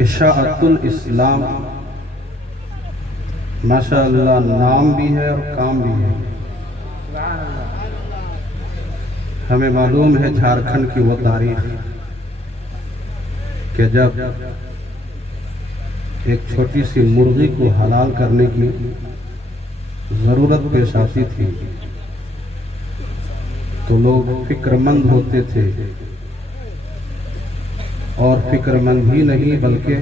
اشاعت الاسلام ماشاءاللہ نام بھی ہے اور کام بھی ہے۔ ہمیں معلوم ہے جھارکھنڈ کی وہ تاریخ کہ جب ایک چھوٹی سی مرغی کو حلال کرنے کی ضرورت پیش آتی تھی تو لوگ فکر مند ہوتے تھے، اور فکر مند ہی نہیں بلکہ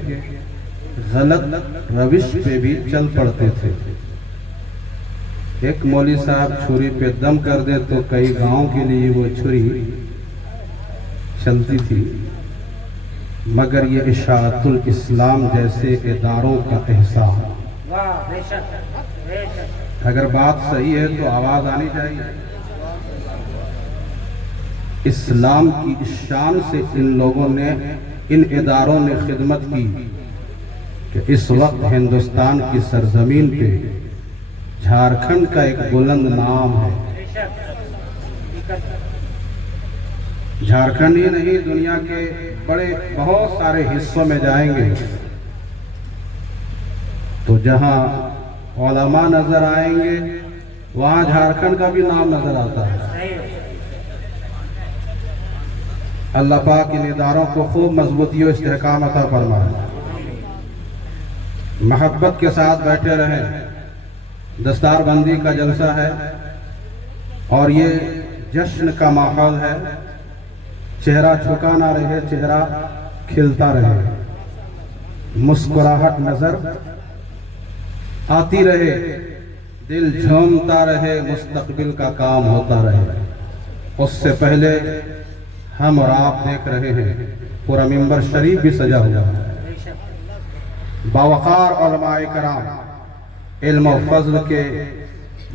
غلط روش پہ بھی چل پڑتے تھے۔ ایک مولوی صاحب چھری پہ دم کر دے تو کئی گاؤں کے لیے وہ چھری چلتی تھی، مگر یہ اشاعت الاسلام جیسے اداروں کا احسان، اگر بات صحیح ہے تو آواز آنی چاہیے۔ اسلام کی شان سے ان لوگوں نے، ان اداروں نے خدمت کی کہ اس وقت ہندوستان کی سرزمین پہ جھارکھنڈ کا ایک بلند نام ہے۔ جھارکھنڈ ہی نہیں، دنیا کے بڑے بہت سارے حصوں میں جائیں گے تو جہاں علماء نظر آئیں گے وہاں جھارکھنڈ کا بھی نام نظر آتا ہے۔ اللہ پاک ان اداروں کو خوب مضبوطی و استحکام عطا فرمائے، محبت کے ساتھ بیٹھے رہیں۔ دستار بندی کا جلسہ ہے اور یہ جشن کا ماحول ہے، چہرہ جھکا نہ رہے، چہرہ کھلتا رہے، مسکراہٹ نظر آتی رہے، دل جھومتا رہے، مستقبل کا کام ہوتا رہے۔ اس سے پہلے ہم اور آپ دیکھ رہے ہیں پورا ممبر شریف بھی سجا ہوا ہے، باوقار علماء کرام، علم و فضل کے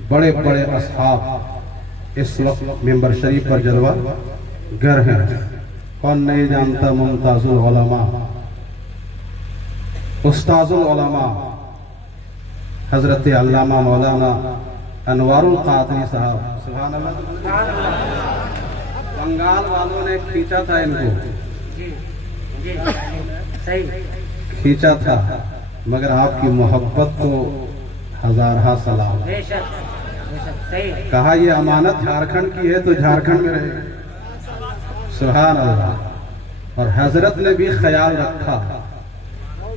بڑے بڑے اصحاب اس وقت ممبر شریف پر جلوہ گر ہیں۔ کون نہیں جانتا ممتاز العلماء، استاذ العلماء حضرت علامہ مولانا انوار القادری صاحب، سبحان اللہ۔ بنگال والوں نے کھینچا تھا ان کو، کھینچا تھا، مگر آپ کی محبت کو ہزارہا سلام۔ کہا یہ امانت جھارکھنڈ کی ہے تو جھارکھنڈ میں رہے، سبحان اللہ۔ اور حضرت نے بھی خیال رکھا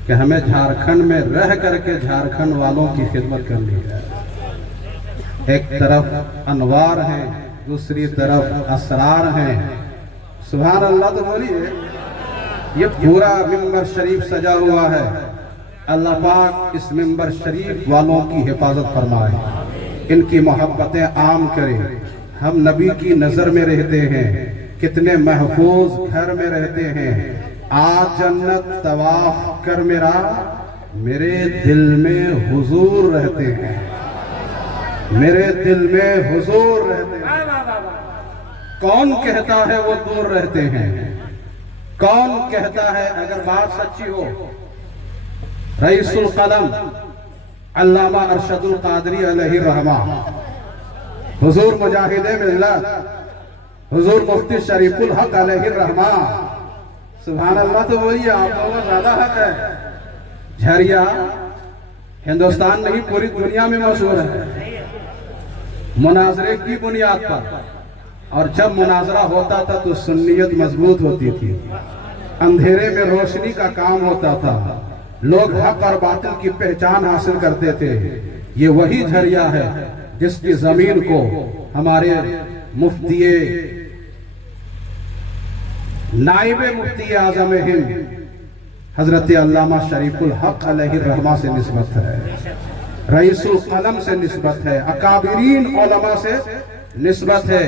کہ ہمیں جھارکھنڈ میں رہ کر کے جھارکھنڈ والوں کی خدمت کرنی ہے۔ ایک طرف انوار ہیں، دوسری طرف اسرار ہیں، سبحان اللہ۔ تو بولیے یہ پورا ممبر شریف سجا ہوا ہے، اللہ پاک اس ممبر شریف والوں کی حفاظت فرمائے، ان کی محبتیں عام کرے۔ ہم نبی کی نظر میں رہتے ہیں، کتنے محفوظ گھر میں رہتے ہیں۔ آج جنت طواف کر میرے دل میں حضور رہتے ہیں، میرے دل میں حضور رہتے ہیں۔ کون کہتا ہے وہ دور رہتے ہیں؟ کون کہتا ہے اگر بات سچی ہو؟ رئیس القلم علامہ ارشد القادری علیہ الرحمہ، حضور مجاہد ملت، حضور مفتی شریف الحق علیہ الرحمہ، سبحان اللہ۔ تو وہی آپ لوگوں کا زیادہ حق ہے۔ جھریا ہندوستان نہیں پوری دنیا میں مشہور ہے مناظرے کی بنیاد پر، اور جب مناظرہ ہوتا تھا تو سنیت مضبوط ہوتی تھی، اندھیرے میں روشنی کا کام ہوتا تھا، لوگ حق اور باطل کی پہچان حاصل کرتے تھے۔ یہ وہی جھریا ہے جس کی زمین کو ہمارے مفتی نائب مفتی اعظم ہند حضرت علامہ شریف الحق علیہ الرحمہ سے نسبت ہے، رئیس القلم سے نسبت ہے، اکابرین علماء سے نسبت ہے۔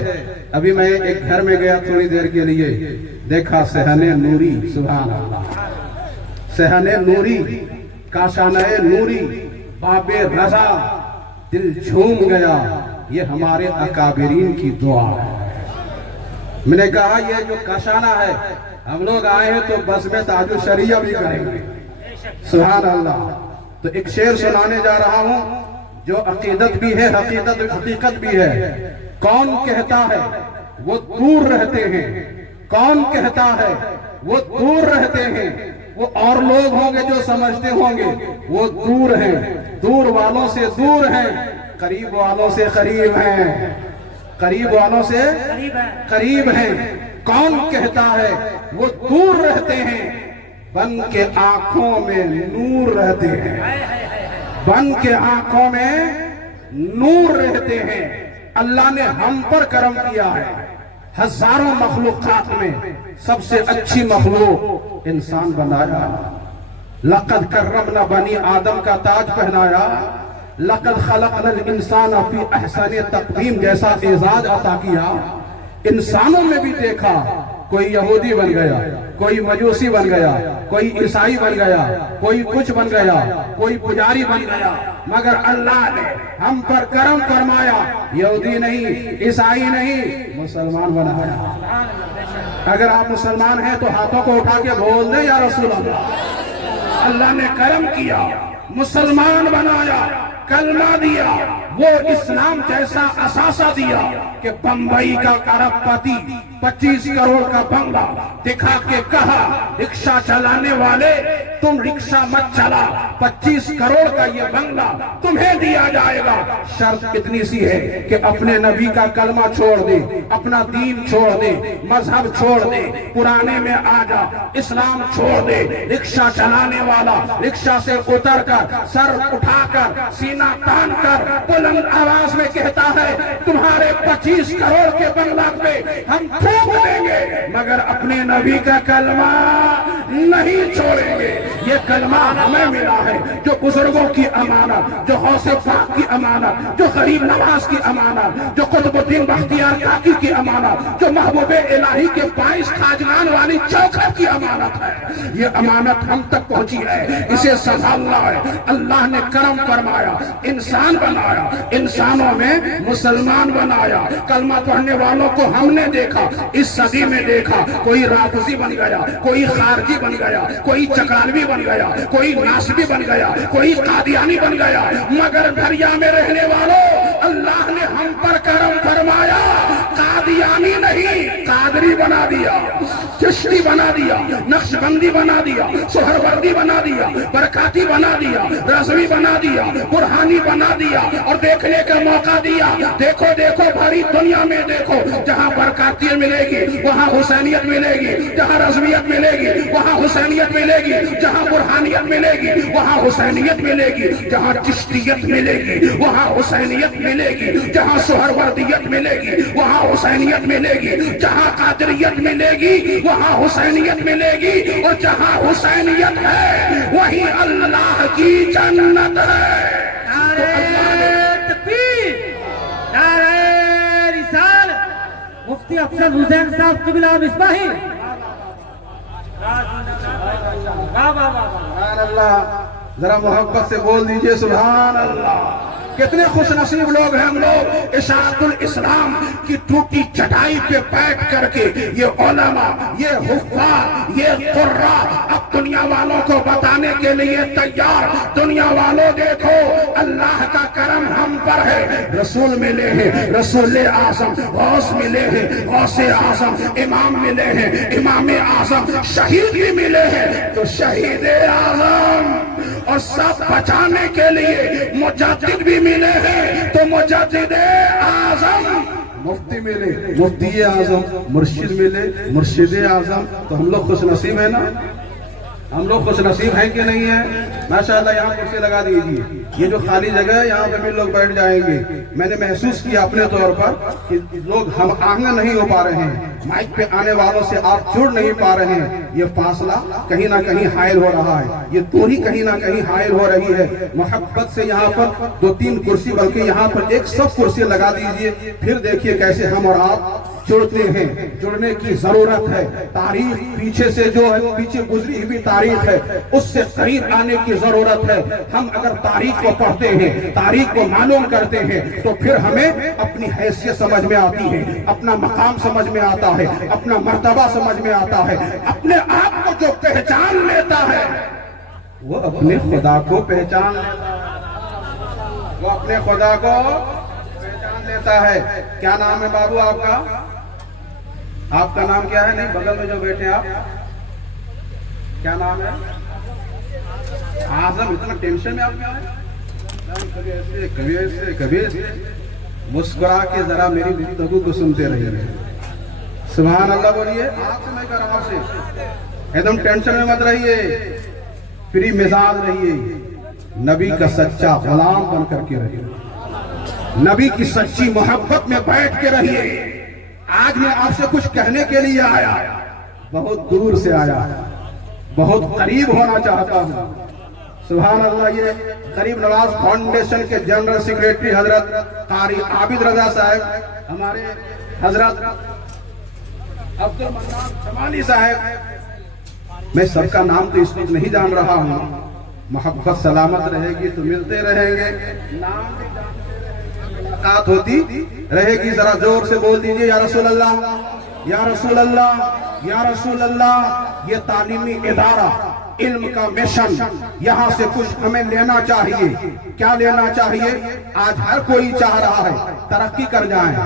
ابھی میں ایک گھر میں گیا تھوڑی دیر کے لیے، دیکھا صحن نوری، سبحان اللہ، صحن نوری، کاشانہ نوری، باب رضا، دل جھوم گیا۔ یہ ہمارے اکابرین کی دعا ہے۔ میں نے کہا یہ جو کاشانہ ہے، ہم لوگ آئے ہیں تو بس میں تاج الشریعہ بھی کریں گے، سبحان اللہ۔ تو ایک شعر سنانے جا رہا ہوں جو عقیدت بھی ہے، حقیقت بھی ہے۔ کون کہتا ہے وہ دور رہتے ہیں، کون کہتا ہے وہ دور رہتے ہیں، وہ اور لوگ ہوں گے جو سمجھتے ہوں گے وہ دور ہیں، دور والوں سے دور ہیں، قریب والوں سے قریب ہیں، قریب والوں سے قریب ہیں۔ کون کہتا ہے وہ دور رہتے ہیں، بن کے آنکھوں میں نور رہتے ہیں، بن کے آنکھوں میں نور رہتے ہیں۔ اللہ نے ہم پر کرم کیا ہے، ہزاروں مخلوقات میں سب سے اچھی مخلوق انسان بنایا، لقد کرمنا بنی آدم کا تاج پہنایا، لقد خلقنا الانسان فی احسن تقویم جیسا اعزاز عطا کیا۔ انسانوں میں بھی دیکھا، کوئی یہودی بن گیا، کوئی مجوسی بن گیا، کوئی عیسائی بن گیا، کوئی کچھ بن گیا، کوئی پجاری بن گیا، مگر اللہ نے ہم پر کرم فرمایا، یہودی نہیں، عیسائی نہیں، مسلمان بنایا۔ اگر آپ مسلمان ہیں تو ہاتھوں کو اٹھا کے بول دیں یا رسول اللہ۔ اللہ نے کرم کیا، مسلمان بنایا، کلمہ دیا، وہ اسلام جیسا اثاثہ دیا کہ بمبئی کا ارب پتی 25 کروڑ کا بنگلہ دکھا کے کہا رکشہ چلانے والے تم رکشہ مت چلا، 25 کروڑ کا یہ بنگلہ تمہیں دیا جائے گا، شرط اتنی سی ہے کہ اپنے نبی کا کلمہ چھوڑ دے، اپنا دین چھوڑ دے، مذہب چھوڑ دے، پرانے میں آ جا، اسلام چھوڑ دے۔ رکشہ چلانے والا رکشہ سے اتر کر سر اٹھا کر سینہ تان کر بلند آواز میں کہتا ہے تمہارے 25 کروڑ کے بنگلہ پہ ہم پھونک دیں گے مگر اپنے نبی کا کلمہ نہیں چھوڑیں گے۔ یہ کلمہ ہمیں ملا ہے، جو بزرگوں کی امانت، جو غوث پاک کی امانت، جو غریب نواز کی امانت، جو قطب الدین بختیار کاکی کی امانت، جو محبوب الہی کے 22 خاجگان والی چوکھٹ کی امانت ہے۔ یہ امانت ہم تک پہنچی ہے، اسے سنبھالنا ہے۔ اللہ نے کرم فرمایا، انسان بنایا، انسانوں میں مسلمان بنایا۔ کلمہ پڑھنے والوں کو ہم نے دیکھا، اس صدی میں دیکھا، کوئی رافضی بن گیا، کوئی خارجی بن گیا، کوئی چکالوی بن گیا، کوئی ناصبی بن گیا، کوئی قادیانی بن گیا، مگر دریا میں رہنے والوں اللہ نے ہم پر کرم فرمایا، قادیانی نہیں قادری بنا دیا، چشتی بنا دیا، نقشبندی بنا دیا، سہروردی بنا دیا، برکاتی بنا دیا، رضوی بنا دیا، برہانی بنا دیا، اور دیکھنے کا موقع دیا۔ دیکھو دیکھو بھاری دنیا میں دیکھو، جہاں برکاتیت ملے گی وہاں حسینیت ملے گی، جہاں رضویت ملے گی وہاں حسینیت ملے گی، جہاں برہانیت ملے گی وہاں حسینیت ملے گی، جہاں چشتیت ملے گی وہاں حسینیت ملے گی، جہاں سہروردیت ملے گی وہاں حسینیت ملے گی، جہاں قادریت ملے گی وہاں حسینیت ملے گی، اور جہاں حسینیت ہے وہیں اللہ کی جنت ہے۔ مفتی افضل حسین صاحب قبلہ مصباحی، سبحان اللہ، ذرا محبت سے بول دیجئے سبحان اللہ۔ کتنے خوش نصیب لوگ ہیں ہم لوگ، اشاعت الاسلام کی ٹوٹی چٹائی پہ بیٹھ کر کے یہ علماء، یہ حفاظ، یہ قراء اب دنیا والوں کو بتانے کے لیے تیار۔ دنیا والوں دیکھو، اللہ کا کرم ہم پر ہے، رسول ملے ہیں، رسول اعظم، غوث ملے ہیں، غوث اعظم، امام ملے ہیں، امام اعظم، شہید بھی ملے ہیں، تو شہید اعظم، اور سب بچانے کے لیے مجدد بھی ملے ہیں، تو مجدد اعظم، مفتی ملے، مفتی اعظم، مرشد ملے، مرشد اعظم، تو ہم لوگ خوش نصیب ہیں نا؟ ہم لوگ خوش نصیب ہیں کہ نہیں ہیں؟ ماشاءاللہ یہاں کرسی لگا دیجیے، یہ جو خالی جگہ ہے یہاں پہ بھی لوگ بیٹھ جائیں گے۔ میں نے محسوس کیا اپنے طور پر کہ لوگ ہم آہنگ نہیں ہو پا رہے ہیں، مائک پہ آنے والوں سے آپ جڑ نہیں پا رہے ہیں، یہ فاصلہ کہیں نہ کہیں حائل ہو رہا ہے، یہ دوری کہیں نہ کہیں حائل ہو رہی ہے۔ محبت سے یہاں پر 2-3 کرسی بلکہ یہاں پر ایک سب کرسی لگا دیجیے، پھر دیکھیے کیسے ہم اور آپ جڑتے ہیں۔ جڑنے کی ضرورت ہے، تاریخ پیچھے سے جو ہے پیچھے گزری ہوئی تاریخ ہے اس سے قریب آنے کی ضرورت ہے۔ ہم اگر تاریخ کو پڑھتے ہیں، تاریخ کو معلوم کرتے ہیں تو پھر ہمیں اپنی حیثیت سمجھ میں آتی ہے، اپنا مقام سمجھ میں آتا ہے، اپنا مرتبہ سمجھ میں آتا ہے۔ اپنے آپ کو جو پہچان لیتا ہے وہ اپنے خدا کو پہچان لیتا ہے، وہ اپنے خدا کو پہچان لیتا ہے۔ کیا نام ہے بابو آپ کا؟ آپ کا نام کیا ہے؟ نہیں، بغل میں جو بیٹھے آپ کیا نام ہے؟ اعظم. اتنا ٹینشن میں آپ کیا ہے؟ کبھی ایسے کبھی ایسے کبھی ایسے. مسکرا کے ذرا میری گفتگو کو سنتے رہیے. سبحان اللہ بولیے. آپ سے میں کہہ رہا ہوں آپ سے ایک دم ٹینشن میں مت رہیے, فری مزاج رہیے, نبی کا سچا غلام بن کر کے رہیے, نبی کی سچی محبت میں بیٹھ کے رہیے. آج میں آپ سے کچھ کہنے کے لیے آیا, بہت دور سے آیا, بہت قریب ہونا چاہتا ہوں. سبحان اللہ. یہ غریب نواز فاؤنڈیشن کے جنرل سیکریٹری حضرت قاری عابد رضا صاحب, ہمارے حضرت عبد المنان شمالی صاحب, میں سب کا نام تو اس وقت نہیں جان رہا ہوں. محبت سلامت رہے گی تو ملتے رہیں گے, نام بھی جانتے رہیں گے, ملاقات ہوتی رہے گی. ذرا زور سے بول دیجئے یا رسول اللہ, یا رسول اللہ, یا رسول اللہ. یہ تعلیمی ادارہ, علم کا مشن, یہاں سے کچھ ہمیں لینا چاہیے. کیا لینا چاہیے؟ آج ہر کوئی چاہ رہا ہے ترقی کر جائیں,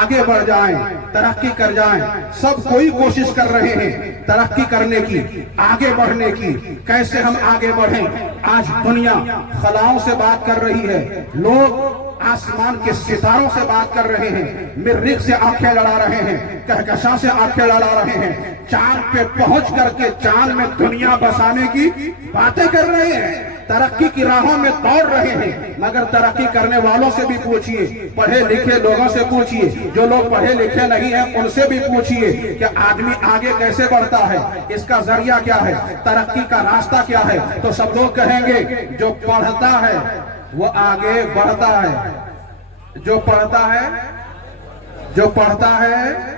آگے بڑھ جائیں, ترقی کر جائیں. سب کوئی کوشش کر رہے ہیں ترقی کرنے کی, آگے بڑھنے کی. کیسے ہم آگے بڑھیں؟ آج دنیا خلاؤں سے بات کر رہی ہے, لوگ آسمان کے ستاروں سے بات کر رہے ہیں, مریخ سے آنکھیں لڑا رہے ہیں, کہکشاں سے آنکھیں لڑا رہے ہیں, چاند پہ پہنچ کر کے چاند میں دنیا بسانے کی باتیں کر رہے ہیں, ترقی کی راہوں میں دوڑ رہے ہیں. مگر ترقی کرنے والوں سے بھی پوچھئے, پڑھے لکھے لوگوں سے پوچھئے, جو لوگ پڑھے لکھے نہیں ہیں ان سے بھی پوچھئے کہ آدمی آگے کیسے بڑھتا ہے, اس کا ذریعہ کیا ہے, ترقی کا راستہ کیا ہے. تو سب لوگ کہیں گے جو پڑھتا ہے وہ آگے بڑھتا ہے, جو پڑھتا ہے, جو پڑھتا ہے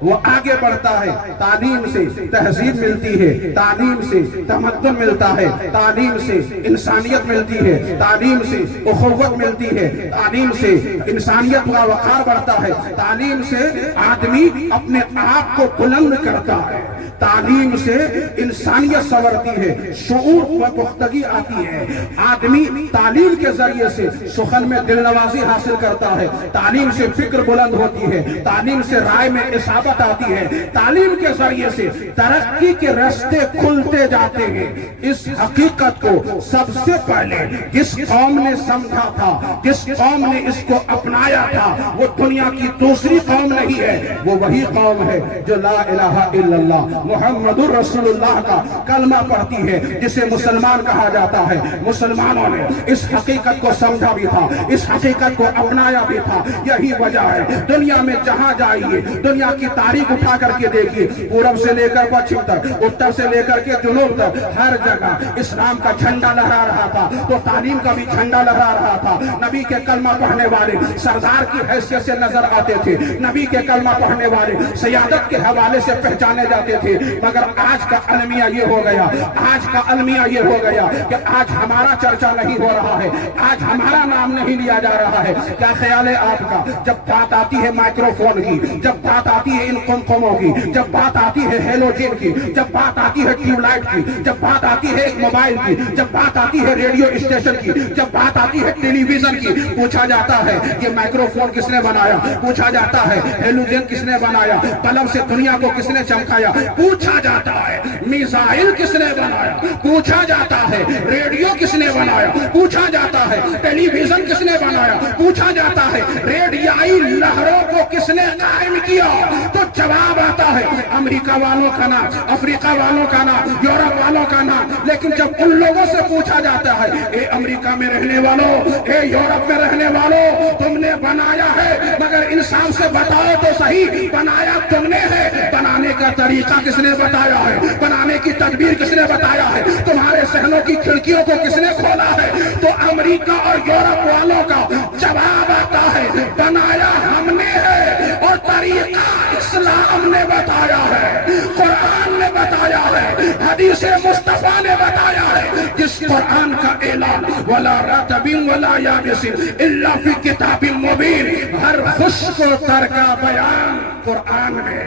وہ آگے بڑھتا ہے. تعلیم سے تہذیب ملتی ہے, تعلیم سے تمدن ملتا ہے, تعلیم سے انسانیت ملتی ہے, تعلیم سے اخوت ملتی ہے, تعلیم سے انسانیت کا وقار بڑھتا ہے, تعلیم سے آدمی اپنے آپ کو بلند کرتا ہے, تعلیم سے انسانیت سنورتی ہے, شعور و پختگی آتی ہے. آدمی تعلیم کے ذریعے سے سخن میں دل نوازی حاصل کرتا ہے, تعلیم سے فکر بلند ہوتی ہے, تعلیم سے رائے میں اصابت آتی ہے, تعلیم کے ذریعے سے ترقی کے راستے کھلتے جاتے ہیں. اس حقیقت کو سب سے پہلے جس قوم نے سمجھا تھا, جس قوم نے اس کو اپنایا تھا, وہ دنیا کی دوسری قوم نہیں ہے, وہ وہی قوم ہے جو لا الہ الا اللہ محمد الرسول اللہ کا کلمہ پڑھتی ہے, جسے مسلمان کہا جاتا ہے. مسلمانوں نے اس حقیقت کو سمجھا بھی تھا, اس حقیقت کو اپنایا بھی تھا. یہی وجہ ہے دنیا میں جہاں جائیے, دنیا کی تاریخ اٹھا کر کے دیکھیے, پورب سے لے کر پچھم تک, اتر سے لے کر کے جنوب تک, ہر جگہ اسلام کا جھنڈا لہرا رہا تھا. تو تعلیم کا بھی جھنڈا لہرا رہا تھا. نبی کے کلمہ پڑھنے والے سردار کی حیثیت سے نظر آتے تھے, نبی کے کلمہ پڑھنے والے سیادت کے حوالے سے پہچانے جاتے تھے. مگر آج کا المیہ یہ ہو گیا, آج کا المیہ یہ ہو گیا کہ آج ہمارا چرچا نہیں ہو رہا ہے, آج ہمارا نام نہیں لیا جا رہا ہے. کیا خیال ہے آپ کا؟ جب بات آتی ہے مائکرو فون کی, جب بات آتی ہے ان قمقموں کی, جب بات آتی ہے ہیلوجن کی, جب بات آتی ہے ٹیوب لائٹ کی, جب بات آتی ہے ایک موبائل کی, جب بات آتی ہے ریڈیو اسٹیشن کی, جب بات آتی ہے ٹیلی ویژن کی, پوچھا جاتا ہے یہ مائکرو فون کس نے بنایا, پوچھا جاتا ہے ہیلوجن کس نے بنایا, قلم سے دنیا کو کس نے چمکایا, پوچھا جاتا ہے میزائل کس نے بنایا, پوچھا جاتا ہے ریڈیو کس نے بنایا, پوچھا جاتا ہے ٹیلی ویژن کس نے بنایا, پوچھا جاتا ہے ریڈیائی لہروں کو کس نے قائم کیا. تو جواب آتا ہے امریکہ والوں کا نام, افریقہ والوں کا نام, یورپ والوں کا نام. لیکن جب ان لوگوں سے پوچھا جاتا ہے اے امریکہ میں رہنے والوں, اے یورپ میں رہنے والوں, تم نے بنایا ہے, مگر انسان سے بتاؤ تو صحیح, بنایا تم نے ہے, بنانے کا طریقہ کس نے بتایا ہے, بنانے کی تدبیر کس نے بتایا ہے, تمہارے ذہنوں کی کھڑکیوں کو کس نے کھولا ہے. تو امریکہ اور یورپ والوں کا جواب آتا ہے بنایا ہم نے ہے, اور طریقہ اسلام نے بتایا ہے, قرآن نے بتایا ہے, حدیث مصطفیٰ نے بتایا ہے. جس قرآن کا اعلان ولا رطب ولا یابس الا فی کتاب مبین, ہر خشک و تر کا بیان قرآن میں,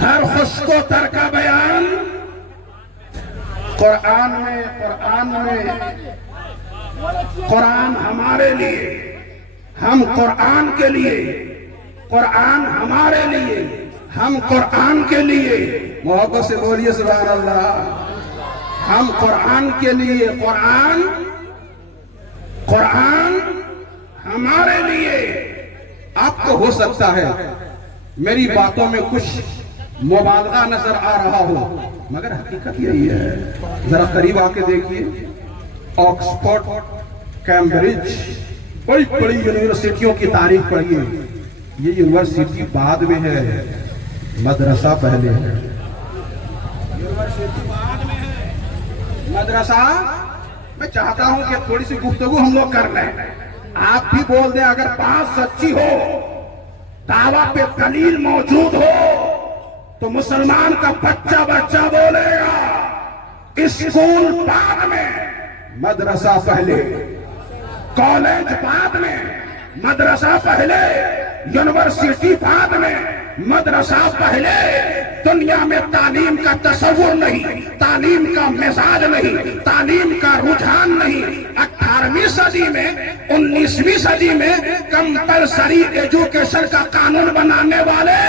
ہر خشک و تر کا بیان قرآن میں. قرآن ہمارے لیے, ہم قرآن کے لیے, قرآن ہمارے لیے, ہم قرآن کے لیے، محبت سے بولیے سبحان اللہ، ہم قرآن کے لیے، قرآن ہمارے لیے۔ آپ کو ہو سکتا ہے میری باتوں میں کچھ مبالغہ نظر آ رہا ہو، مگر حقیقت یہی ہے۔ ذرا قریب آ کے دیکھیے، آکسفورڈ، کیمبرج، بڑی بڑی یونیورسٹیوں کی تاریخ پڑھیے۔ یہ یونیورسٹی بعد میں ہے، مدرسہ پہلے ہے۔ یونیورسٹی بعد میں ہے، مدرسہ۔ میں چاہتا ہوں کہ تھوڑی سی گفتگو ہم لوگ کر لیں، آپ بھی بول دیں اگر بات سچی ہو، دعویٰ پہ دلیل موجود ہو تو مسلمان کا بچہ بولے گا اسکول بعد میں، مدرسہ پہلے، کالج بعد میں، مدرسہ پہلے، یونیورسٹی بعد میں، مدرسہ پہلے۔ دنیا میں تعلیم کا تصور نہیں، تعلیم کا مزاج نہیں، تعلیم کا رجحان نہیں۔ 18ویں صدی میں، 19ویں صدی میں کمپلسری ایجوکیشن کا قانون بنانے والے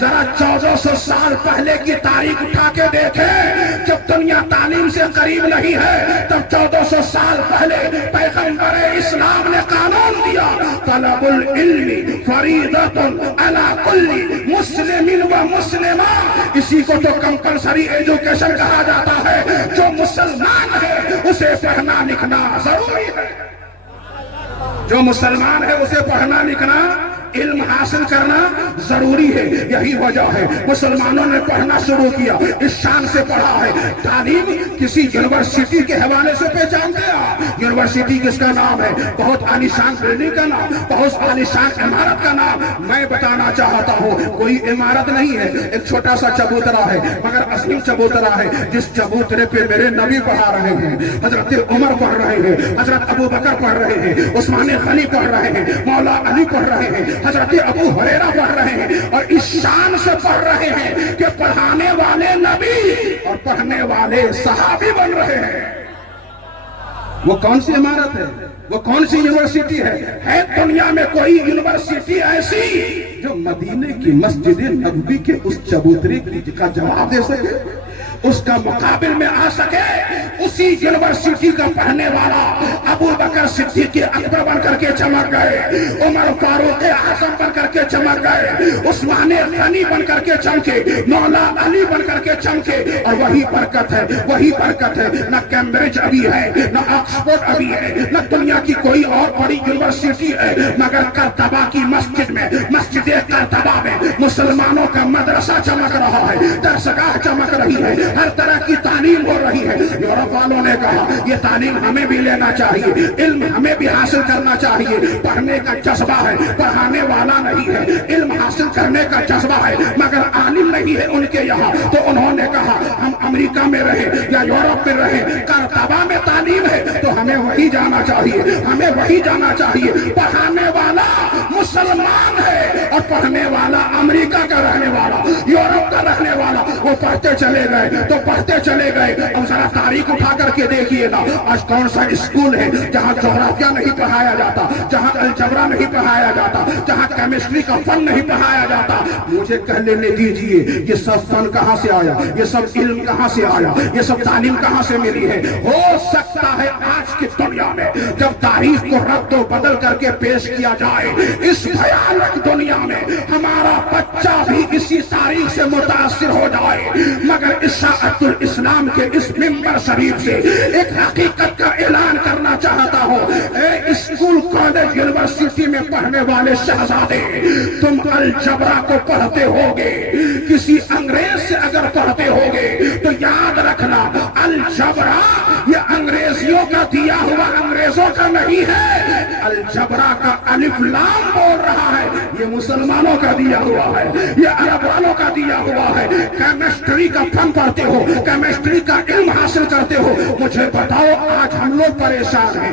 ذرا 1400 سال پہلے کی تاریخ اٹھا کے دیکھیں۔ جب دنیا تعلیم سے قریب نہیں ہے تب 1400 سال پہلے پیغمبر اسلام نے قانون دیا، طلب العلم فریضۃ علی کل مسلم و مسلمہ۔ اسی کو تو کمپلسری ایجوکیشن کہا جاتا ہے۔ جو مسلمان ہے اسے پڑھنا لکھنا ضروری ہے، جو مسلمان ہے اسے پڑھنا لکھنا، علم حاصل کرنا ضروری ہے۔ یہی وجہ ہے مسلمانوں نے پڑھنا شروع کیا، اس شان سے پڑھا ہے۔ تعلیم کسی یونیورسٹی کے حوالے سے پہچانتے ہیں؟ یونیورسٹی کس کا نام ہے؟ بہت عالی شان بلڈنگ کا نام، بہت عالی شان عمارت کا نام۔ میں بتانا چاہتا ہوں کوئی عمارت نہیں ہے، ایک چھوٹا سا چبوترا ہے، مگر اصلی چبوترا ہے جس چبوترے پہ میرے نبی پڑھا رہے ہیں، حضرت عمر پڑھ رہے ہیں، حضرت ابو بکر پڑھ رہے ہیں، عثمان غنی پڑھ رہے ہیں، مولا علی پڑھ رہے ہیں، حضرت ابو ہریرہ پڑھ رہے ہیں، اور اس شان سے پڑھ رہے ہیں کہ پڑھانے والے نبی اور پڑھنے والے صحابی بن رہے ہیں۔ وہ کون سی عمارت ہے؟ وہ کون سی یونیورسٹی ہے دنیا میں کوئی یونیورسٹی ایسی جو مدینے کی مسجد نبوی کے اس چبوترے کا جواب دے سکے، اس کا مقابل میں آ سکے؟ اسی یونیورسٹی کا پڑھنے والا ابو بکر صدیق اکبر بن کر کے چمک گئے، عمر فاروق اعظم بن کر کے چمک گئے، عثمان غنی بن کر کے چمکے، مولا علی بن کر کے چمکے۔ اور وہی برکت ہے، وہی برکت ہے۔ نہ کیمبرج ابھی ہے، نہ آکسفورڈ ابھی ہے، نہ دنیا کی کوئی اور بڑی یونیورسٹی ہے، مگر کرتبہ کی مسجد میں، مسجد کرتبہ میں مسلمانوں کا مدرسہ چمک رہا ہے، درسگاہ چمک رہی ہے، ہر طرح کی تعلیم ہو رہی ہے۔ یورپ والوں نے کہا یہ تعلیم ہمیں بھی لینا چاہیے، علم ہمیں بھی حاصل کرنا چاہیے۔ پڑھنے کا جذبہ ہے، پڑھانے والا نہیں ہے، علم حاصل کرنے کا جذبہ ہے مگر عالم نہیں ہے ان کے یہاں۔ تو انہوں نے کہا ہم امریکہ میں رہیں یا یورپ میں رہیں، کرتبہ میں تعلیم ہے تو ہمیں وہی جانا چاہیے، ہمیں وہی جانا چاہیے۔ پڑھانے والا مسلمان ہے اور پڑھنے والا امریکہ کا رہنے والا، یورپ کا رہنے والا۔ وہ پڑھتے چلے گئے تو پڑھتے چلے گئے۔ اب ذرا تاریخ اٹھا کر کے دیکھیے نا، آج کون سا اسکول ہے جہاں جغرافیہ نہیں پڑھایا جاتا، جہاں الجبرا نہیں پڑھایا جاتا، جہاں کیمسٹری کا فن نہیں پڑھایا جاتا؟ مجھے کہہ لینے دیجئے یہ سب فن کہاں سے آیا، یہ سب علم کہاں سے آیا، یہ سب تعلیم کہاں سے ملی ہے؟ ہو سکتا ہے آج کی دنیا میں جب تاریخ کو رد و بدل کر کے پیش کیا جائے، اس بھیانک دنیا میں ہمارا بچہ بھی اسی تاریخ سے متاثر ہو جائے۔ مگر اشاعت الاسلام کے اس ممبر شریف سے ایک حقیقت کا اعلان کرنا چاہتا ہوں، اے اسکول کالج یونیورسٹی میں پڑھنے والے شہزادے، تم الجبرا کو پڑھتے ہوگے، کسی انگریز سے اگر پڑھتے ہوگے تو یاد رکھنا الجبرا یہ انگریزیوں کا دیا ہوا انگریزوں کا نہیں ہے۔ الجبرا کا الف لام بول رہا ہے، یہ مسلمانوں کا دیا ہوا ہے، یہ عرب والوں کا دیا ہوا ہے۔ کیمسٹری کا فن پڑھتے ہو، کیمسٹری کا علم حاصل کرتے ہو، مجھے بتاؤ آج ہم لوگ پریشان ہیں،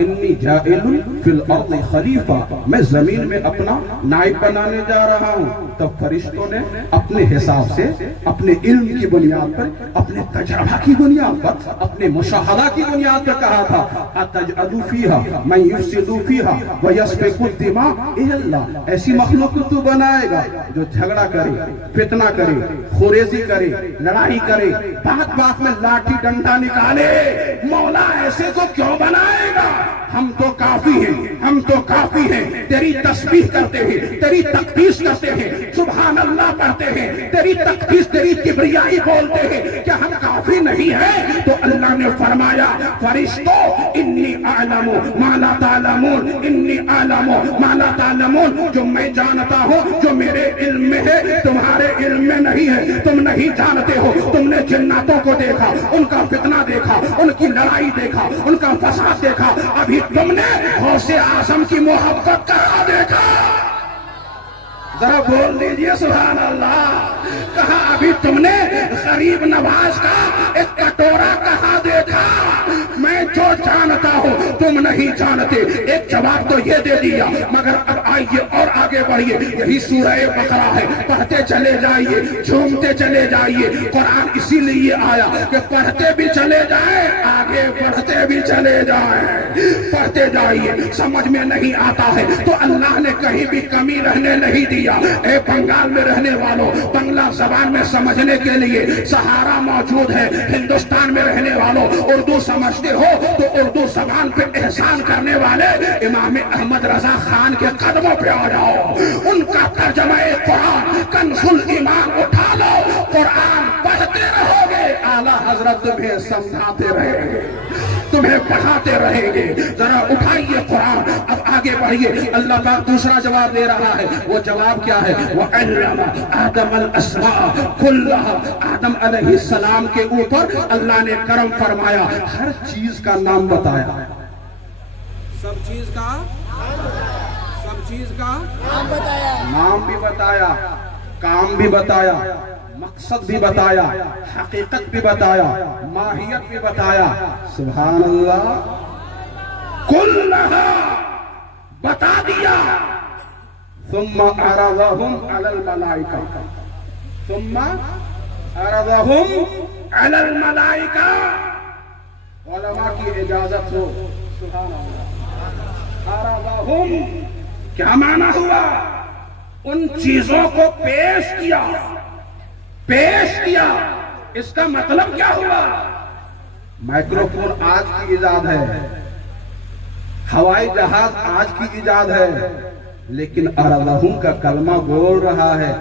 انی جاعل فی الارض خلیفہ، میں زمین میں اپنا نائب بنانے جا رہا ہوں. تب فرشتوں نے اپنے حساب سے، اپنے علم کی بنیاد پر، اپنے تجربہ کی بنیاد پر، اپنے مشاہدہ کی بنیاد پر کہا تھا اتجعل فیہا من یفسد فیہا ویسفک الدماء. اے اللہ، ایسی مخلوق کو تو بنائے گا جو جھگڑا کرے، فتنہ کرے، خوریزی کرے، لڑائی کرے، بات بات میں لاٹھی ڈنڈا نکالے. مولا ایسے کو کیوں بنائے گا؟ ہم تو کافی ہیں، ہم تو کافی ہیں. تیری تسبیح کرتے ہیں، تیری تقدیس کرتے ہیں، سبحان اللہ پڑھتے ہیں، تیری تقدیس، تیری کبریائی بولتے ہیں. کیا ہم کافی نہیں ہیں؟ تو اللہ نے فرمایا فرشتوں انی اعلم ما لا تعلمون، انی اعلم ما لا تعلمون. جو میں جانتا ہوں، جو میرے علم میں ہے، تمہارے علم میں نہیں ہے. تم نہیں جانتے ہو. تم نے جناتوں کو دیکھا، ان کا فتنہ دیکھا، ان کی لڑائی دیکھا، ان کا فساد دیکھا. ابھی تم نے غوث اعظم کی محبت کہاں دیکھا؟ ذرا بول دیجئے سبحان اللہ. کہاں ابھی تم نے غریب نواز کا ایک کٹورا کہاں دیکھا؟ میں جو جانتا ہوں تم نہیں جانتے. ایک جواب تو یہ دے دیا، مگر اب آئیے اور آگے بڑھیے. یہی سورہ بقرہ ہے، پڑھتے چلے جائیے، جھومتے چلے جائیے. قرآن اسی لیے آیا کہ پڑھتے بھی چلے جائیں، آگے بڑھتے بھی چلے جائیں. پڑھتے جائیے. سمجھ میں نہیں آتا ہے تو اللہ نے کہیں بھی کمی رہنے نہیں دیا. اے بنگال میں رہنے والوں، بنگلہ زبان میں سمجھنے کے لیے سہارا موجود ہے. ہندوستان میں رہنے والوں، اردو سمجھتے ہو تو اردو زبان پہ احسان کرنے والے امام احمد رضا خان کے قدموں پہ آ جاؤ. ان کا ترجمہ قرآن کنز الایمان اٹھا لو. قرآن پڑھتے رہو گے، اعلیٰ حضرت تمہیں سمجھاتے رہیں گے، تمہیں پڑھاتے رہیں گے. ذرا اٹھائیے قرآن. اب آگے بڑھیے. اللہ پاک دوسرا جواب دے رہا ہے. وہ جواب کیا ہے؟ وَعَلَّمَ آدَمَ الْأَسْمَاءَ كُلَّهَا. آدم علیہ السلام کے اوپر اللہ نے کرم فرمایا، ہر چیز کا نام بتایا. سب چیز کا نام بھی بتایا، کام بھی بتایا، مقصد بھی بتایا، حقیقت بھی بتایا، ماہیت بھی بتایا. سبحان اللہ. کلھا بتا دیا. ثم عرضهم على الملائکہ، ثم عرضهم علی الملائکہ. علماء کی اجازت ہو. سبحان اللہ. عرضهم کیا معنی ہوا؟ ان چیزوں کو پیش کیا، پیش کیا. اس کا مطلب کیا ہوا؟ مائکروفون آج کی ایجاد ہے، ہوائی جہاز آج کی ایجاد ہے، لیکن عرضہم کا کلمہ بول رہا ہے.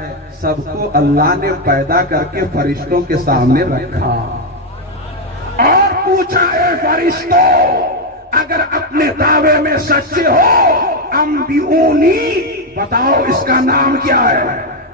سب کو اللہ نے پیدا کر کے فرشتوں کے سامنے رکھا اور پوچھا، اے فرشتوں، اگر اپنے دعوے میں سچے ہو، انبئونی، بتاؤ اس کا نام کیا ہے،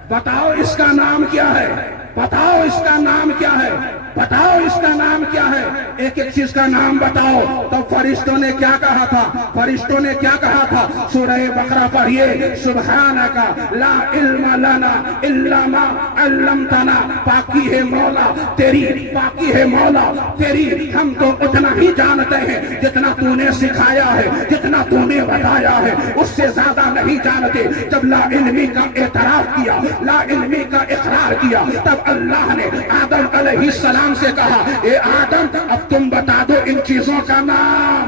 بتاؤ اس کا نام کیا ہے، بتاؤ اس کا نام کیا ہے، بتاؤ اس کا نام کیا ہے. ایک ایک چیز کا نام بتاؤ. تو فرشتوں نے کیا کہا تھا؟ فرشتوں نے کیا کہا تھا؟ سورہ بقرہ پڑھیے. سبحانک لا علم لنا الا ما علمتنا. پاکی ہے مولا تیری، پاکی ہے مولا تیری. ہم تو اتنا ہی جانتے ہیں جتنا تو نے سکھایا ہے، جتنا تو نے بتایا ہے، اس سے زیادہ نہیں جانتے. جب لا علمی کا اعتراف کیا، لا علمی کا اقرار کیا، تب اللہ نے آدم علیہ السلام سے کہا، اے آدم اب تم بتا دو ان چیزوں کا نام.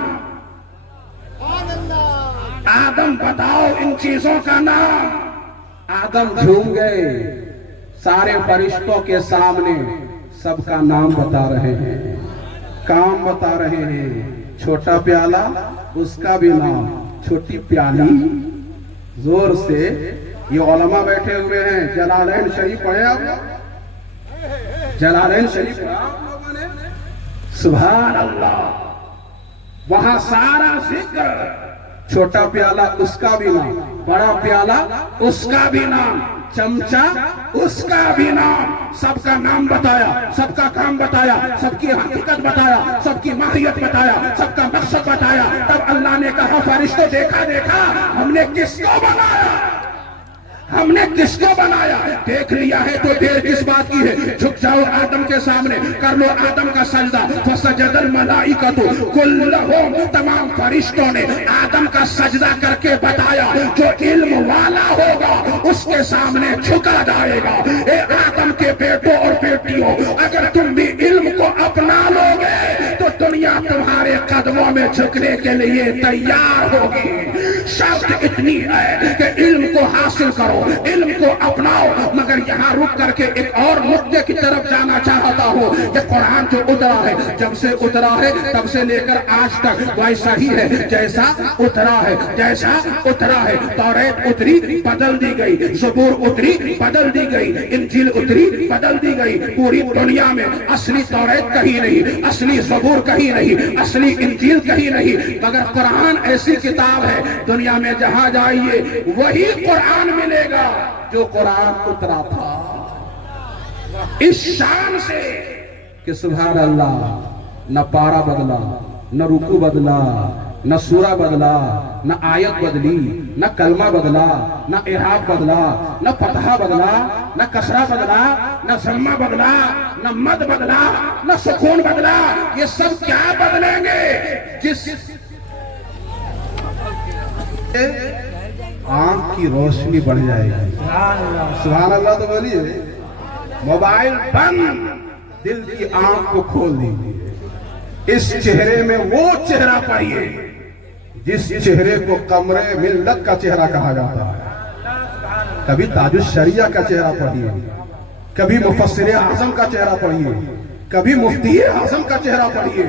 آدم بتاؤ ان چیزوں کا نام. آدم جھوم گئے. سارے فرشتوں کے سامنے سب کا نام بتا رہے ہیں، کام بتا رہے ہیں. چھوٹا پیالہ، اس کا بھی نام. چھوٹی پیالی. زور سے. یہ علماء بیٹھے ہوئے ہیں. جلالین شریف پڑھے آپ؟ جلالین شریف سبحان اللہ. وہاں سارا ذکر. چھوٹا پیالہ اس کا بھی نام، بڑا پیالہ اس کا بھی نام، چمچا اس کا بھی نام. سب کا نام بتایا، سب کا کام بتایا، سب کی حقیقت بتایا، سب کی ماہیت بتایا، سب کا مقصد بتایا. تب اللہ نے کہا فرشتوں دیکھا دیکھا، ہم نے کس کو بنایا، ہم نے کس کو بنایا؟ دیکھ لیا ہے تو دیر کس بات کی ہے؟ جھک جاؤ آدم کے سامنے، کر لو آدم کا سجدہ۔ فسجد الملائکۃ کلھم، تمام فرشتوں نے آدم کا سجدہ کر کے بتایا جو علم والا ہوگا اس کے سامنے جھکا جائے گا۔ اے آدم کے بیٹوں اور بیٹیوں، اگر تم بھی علم کو اپنا لو گے تو دنیا تمہارے قدموں میں جھکنے کے لیے تیار ہوگی۔ شرط اتنی ہے کہ علم کو حاصل کرو، علم کو اپناؤ۔ مگر یہاں رک کر کے ایک اور نقطے کی طرف جانا چاہتا ہوں کہ قرآن جو اترا ہے، جب سے اترا ہے تب سے لے کر آج تک ویسا ہی ہے جیسا اترا ہے، جیسا اترا ہے۔ توریت اتری بدل دی گئی، زبور اتری بدل دی گئی، انجیل اتری بدل دی گئی۔ پوری دنیا میں اصلی توریت کہیں نہیں، اصلی زبور کہیں نہیں، اصلی انجیل کہیں نہیں، مگر قرآن ایسی کتاب ہے دنیا میں جہاں جائیے وہی قرآن ملے گا جو قرآن اترا تھا۔ اس شان سے کہ سبحان اللہ، نہ پارا بدلا، نہ رکوع بدلا، نہ سورہ بدلا، نہ آیت بدلی، نہ کلمہ بدلا، نہ اعراب بدلا، نہ فتحہ بدلا، نہ کسرہ بدلا، نہ ضمہ بدلا، نہ مد بدلا، نہ سکون بدلا۔ یہ سب کیا بدلیں گے؟ جس آنکھ کی روشنی بڑھ جائے گی۔ سبحان اللہ تو بولیے۔ موبائل بند، دل کی آنکھ کو کھول دیجیے۔ اس چہرے میں وہ چہرہ پائیے جس چہرے کو قمر ملت کا چہرہ کہا جاتا ہے۔ کبھی تاج الشریعہ کا چہرہ پڑھیے، کبھی مفسر اعظم کا چہرہ پڑھیے، کبھی مفتی اعظم کا چہرہ پڑھیے،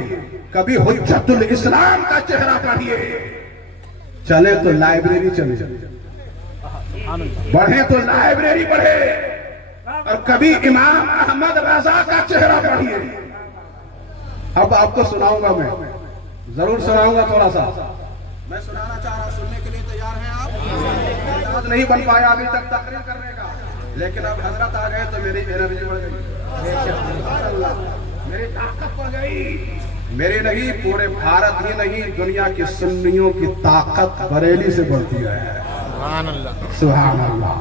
کبھی حجت الاسلام کا چہرہ پڑھیے۔ چلے تو لائبریری چلے، بڑھے تو لائبریری بڑھے، اور کبھی امام احمد رضا کا چہرہ پڑھیے۔ اب آپ کو سناؤں گا، میں ضرور سناؤں گا تھوڑا سا۔ میں سنانا چاہ رہا ہوں، سننے کے لیے تیار ہیں آپ؟ یاد نہیں بن پایا ابھی تک تقریر کرنے کا، لیکن اب حضرت آ گئے تو میری انرجی بڑھ گئی، میری طاقت بڑھ گئی۔ میری نہیں، پورے بھارت ہی نہیں، دنیا کی سنیوں کی طاقت بریلی سے بڑھتی ہے۔ سبحان اللہ، سبحان اللہ۔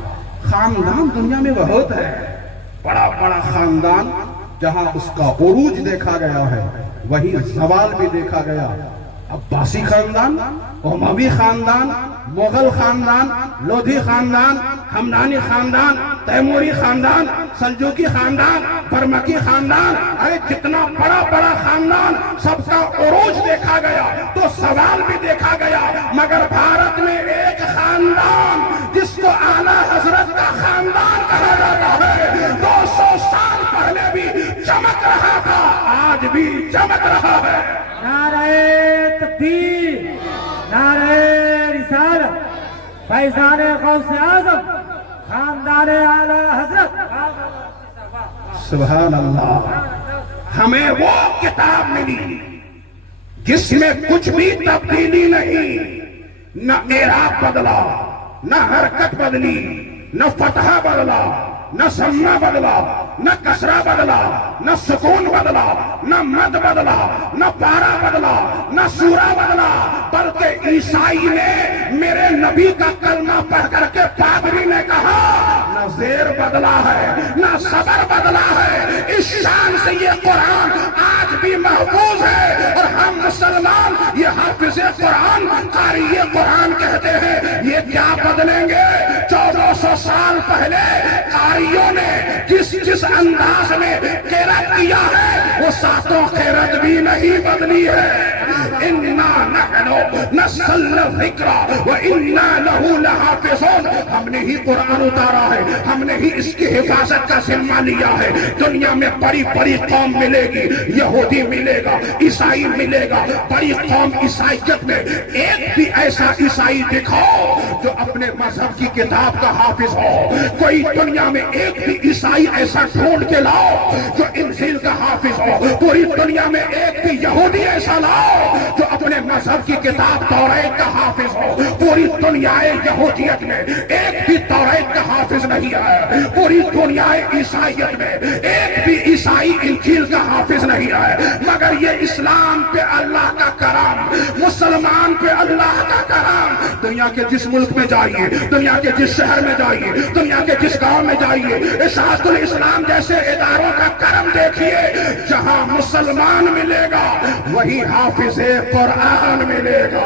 خاندان دنیا میں بہت ہے، بڑا بڑا خاندان، جہاں اس کا عروج دیکھا گیا ہے وہی زوال بھی دیکھا گیا۔ عباسی خاندان، اموی خاندان، مغل خاندان، لودھی خاندان، ہمدانی خاندان، تیموری خاندان، سلجوقی خاندان، برمکی خاندان، ارے جتنا بڑا بڑا خاندان، سب کا عروج دیکھا گیا تو زوال بھی دیکھا گیا۔ مگر بھارت میں ایک خاندان جس کو اعلیٰ حضرت کا خاندان کہا جاتا ہے، 200 سال پہلے بھی چمک رہا تھا، آج بھی چمک رہا ہے۔ نعرہ تکبیر، نعرہ رسالت، فیضان غوث اعظم، خاندان اعلی حضرت۔ سبحان اللہ۔ ہمیں وہ کتاب ملی جس میں کچھ بھی تبدیلی نہیں، نہ اعراب بدلا، نہ حرکت بدلی، نہ فتحہ بدلا، نہ ضمہ بدلا، نہ کسرہ بدلا، نہ سکون بدلا، نہ مد بدلا، نہ پارا بدلا، نہ سورہ بدلا، بلکہ عیسائی نے میرے نبی کا کلمہ پڑھ کر کے پادری نے کہا نہ زیر بدلا ہے، نہ صبر بدلا ہے۔ اس شان سے یہ قرآن آج بھی محفوظ ہے، اور ہم مسلمان یہ حافظ قرآن، قاری قرآن کہتے ہیں۔ یہ کیا بدلیں گے؟ 1400 سال پہلے قاریوں نے جس انداز میں قرأت کیا ہے وہ ساتوں قرأت بھی نہیں بدلی ہے۔ اِنَّا نَحْنُ نَزَّلْنَا الذِّكْرَ وَإِنَّا لَهُ لَحَافِظُونَ۔ ہم نے ہی قرآن اتارا ہے، ہم نے ہی اس کی حفاظت کا ذمہ لیا ہے۔ دنیا میں بڑی بڑی قوم ملے گی، یہودی ملے گا، عیسائی ملے گا، بڑی قوم عیسائیت میں ایک بھی ایسا عیسائی دکھاؤ جو اپنے مذہب کی کتاب کا حافظ ہو۔ کوئی دنیا میں ایک بھی عیسائی ایسا ڈھونڈ کے لاؤ جو انجیل کا حافظ ہو۔ پوری دنیا میں ایک بھی یہودی ایسا لاؤ جو اپنے مذہب کی کتاب توریت کا حافظ ہو۔ پوری دنیا یہودیت میں ایک بھی اور ایک کا حافظ نہیں ہے. پوری دنیا عیسائیت میں ایک بھی عیسائی انجیل کا حافظ نہیں ہے. مگر یہ اسلام پہ اللہ کا کرم, مسلمان پہ اللہ کا کرم. دنیا کے جس ملک میں جائیے, دنیا کے جس شہر میں جائیے, دنیا کے جس گاؤں میں جائیے, اشاعت الاسلام جیسے اداروں کا کرم دیکھیے. جہاں مسلمان ملے گا وہی حافظ قرآن ملے گا.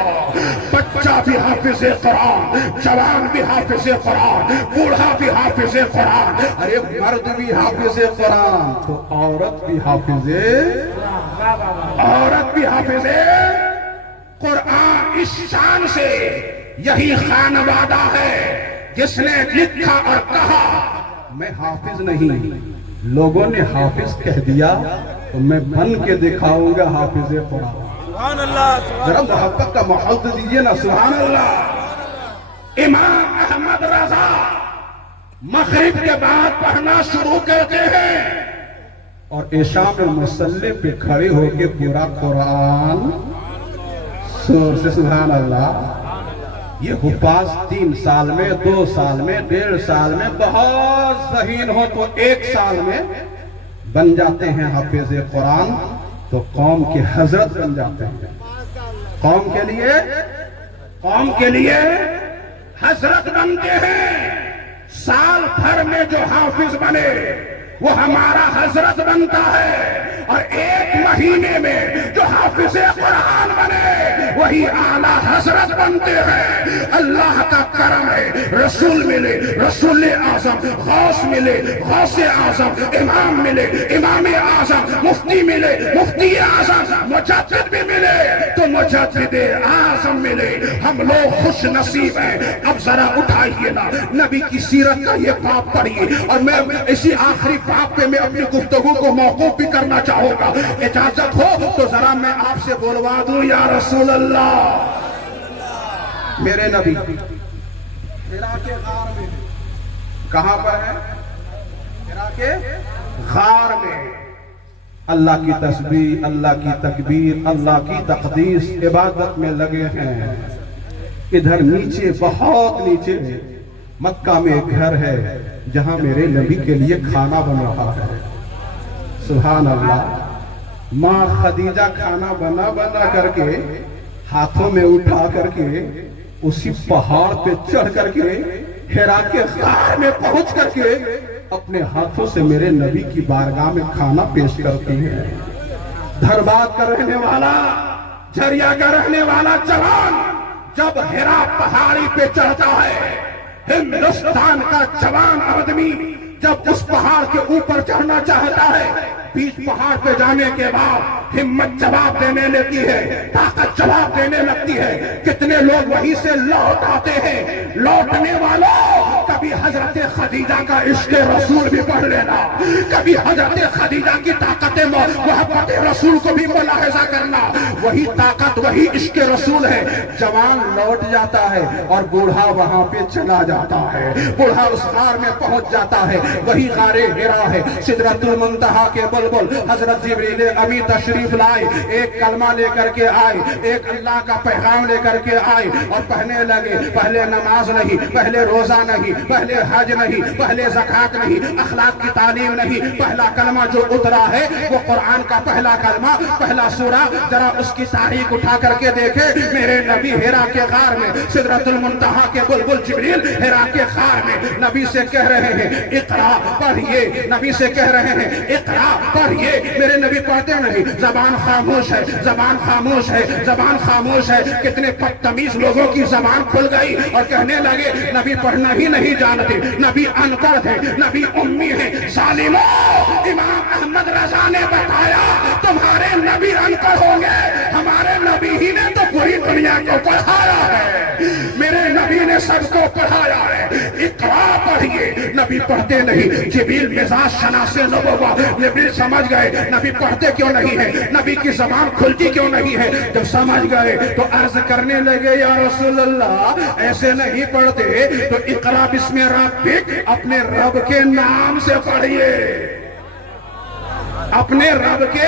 بچہ بھی حافظ قرآن, جوان بھی حافظ قرآن, بوڑھا بھی حافظ قرآن. ارے مرد بھی حافظ قرآن تو عورت بھی حافظ, عورت بھی حافظ قرآن. اس شان سے یہی خانوادہ ہے جس نے لکھا اور کہا میں حافظ نہیں, لوگوں نے حافظ کہہ دیا تو میں بن کے دکھاؤں گا حافظ قرآن. سبحان اللہ. ذرا محبت کا ماحول تو دیجیے نا. سبحان اللہ. امام احمد رضا مغرب کے بعد پڑھنا شروع کرتے ہیں اور عشاء میں مصلی پہ کھڑے ہو کے پورا قرآن زور سے سبحان اللہ. یہ حفاظ 3 سال میں, 2 سال میں, 1.5 سال میں, بہت ذہین ہو تو 1 سال میں بن جاتے ہیں حافظ قرآن. تو قوم کے حضرت بن جاتے ہیں. قوم کے لیے حضرت بنتے ہیں. سال بھر میں جو حافظ بنے وہ ہمارا حضرت بنتا ہے, اور 1 مہینے میں جو حافظ قرآن بنے وہی اعلیٰ حضرت بنتے ہیں. اللہ کا کرم ہے, رسول ملے, رسول اعظم, غوث ملے, غوث اعظم, امام ملے, امام اعظم, مفتی ملے, مفتی اعظم, مجدد بھی ملے تو مجدد اعظم ملے. ہم لوگ خوش نصیب ہیں. اب ذرا اٹھائیے نا, نبی کی سیرت کا یہ باب پڑھیے, اور میں اسی آخری باب پہ میں اپنی گفتگو کو موقوف بھی کرنا چاہوں گا. اجازت ہو تو ذرا میں آپ سے بولوا دوں, یا رسول اللہ. میرے نبی ہرا کے غار میں ہے. کہاں پر ہے؟ ہرا کے غار میں. اللہ کی تسبیح, اللہ کی تکبیر, اللہ کی تقدیس, عبادت میں لگے ہیں. ادھر نیچے, بہت نیچے مکہ میں ایک گھر ہے جہاں میرے نبی کے لیے کھانا بن رہا ہے. سبحان اللہ. ماں خدیجہ کھانا بنا بنا کر کے ہاتھوں میں اٹھا کر کے اسی پہاڑ پہ چڑھ کر کے ہرا کے غار میں پہنچ کر کے اپنے ہاتھوں سے میرے نبی کی بارگاہ میں کھانا پیش کرتی ہے. دھنباد کا رہنے والا, جھریا کا رہنے والا جوان جب ہرا پہاڑی پہ چڑھتا ہے, ہندوستان کا جوان آدمی جب اس پہاڑ کے اوپر چڑھنا چاہتا ہے, بیچ پہاڑ پہ جانے کے بعد ہمت جواب دینے لگتی ہے, طاقت جواب دینے لگتی ہے. کتنے لوگ وہیں سے لوٹ آتے ہیں. لوٹنے والوں کبھی حضرت خدیجہ کا عشق رسول بھی پڑھ لینا, کبھی حضرت خدیجہ کی طاقت محبت رسول کو بھی ملاحظہ کرنا. وہی طاقت, وہی عشق رسول ہے. جوان لوٹ جاتا ہے اور بوڑھا وہاں پہ چلا جاتا ہے. بوڑھا اس غار میں پہنچ جاتا ہے. وہی غار ہرا ہے. سدرۃ المنتہا کے بلبل حضرت جبریل امی تشریف لائے, ایک کلمہ لے کر کے آئے, ایک اللہ کا پیغام لے کر کے آئے اور کہنے لگے پہلے نماز نہیں, پہلے روزہ نہیں, پہلے حج نہیں, پہلے زکوٰۃ نہیں, اخلاق کی تعلیم نہیں. پہلا کلمہ جو اترا ہے وہ قرآن کا پہلا کلمہ, پہلا سورہ. ذرا اس کی تاریخ اٹھا کر کے دیکھے. میرے نبی ہرا کے غار میں, سدرۃ المنتہا کے بلبل جبریل ہرا کے غار میں نبی سے کہہ رہے ہیں اقرا پڑھیے. نبی سے کہہ رہے ہیں اقرا پڑھیے. میرے نبی پڑھتے نہیں, زبان خاموش ہے, زبان خاموش ہے, زبان خاموش ہے. کتنے بدتمیز لوگوں کی زبان کھل گئی اور کہنے لگے نبی پڑھنا ہی نہیں جانتے, نبی ان پڑھ ہے, نبی امی ہے. ظالموں, امام احمد رضا نے بتایا تمہارے نبی ان پڑھ ہوں گے, ہمارے نبی ہی نے تو پوری دنیا کو پڑھایا ہے. میرے نبی نے سب کو پڑھایا ہے. اقرا پڑھیے. نبی پڑھتے نہیں. جبریل مزاج شناس نبوت, جبریل سمجھ گئے نبی پڑھتے کیوں نہیں ہے, نبی کی زبان کھلتی کیوں نہیں ہے. جب سمجھ گئے تو عرض کرنے لگے یا رسول اللہ ایسے نہیں پڑھتے تو اقرا بسم ربک, اپنے رب کے نام سے پڑھیے, اپنے رب کے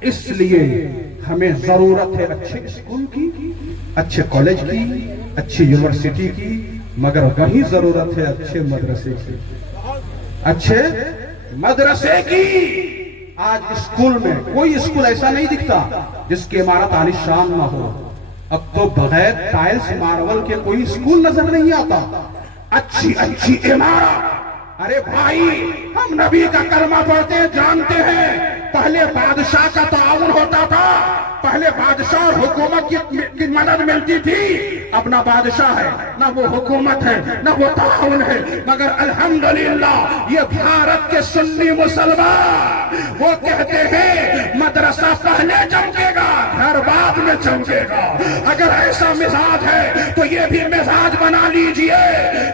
اس لیے ہمیں ضرورت ہے اچھے اسکول کی، اچھے کالج کی، اچھی یونیورسٹی کی، مگر وہی ضرورت ہے اچھے مدرسے کی، اچھے مدرسے کی۔ آج اسکول میں کوئی اسکول ایسا نہیں دکھتا جس کی عمارت عالیشان نہ ہو۔ اب تو بغیر ٹائلز ماربل کے کوئی اسکول نظر نہیں آتا۔ اچھی اچھی عمارت، ارے بھائی ہم نبی کا کلمہ پڑھتے ہیں، جانتے ہیں پہلے بادشاہ کا تعاون ہوتا تھا، پہلے بادشاہ اور حکومت کی مدد ملتی تھی، اب نہ بادشاہ ہے نہ وہ حکومت ہے نہ وہ تعاون ہے، مگر الحمدللہ یہ بھارت کے سنی مسلمان وہ کہتے ہیں مدرسہ پہلے چمکے گا گھر بعد میں چمکے گا۔ اگر ایسا مزاج ہے تو یہ بھی مزاج بنا لیجئے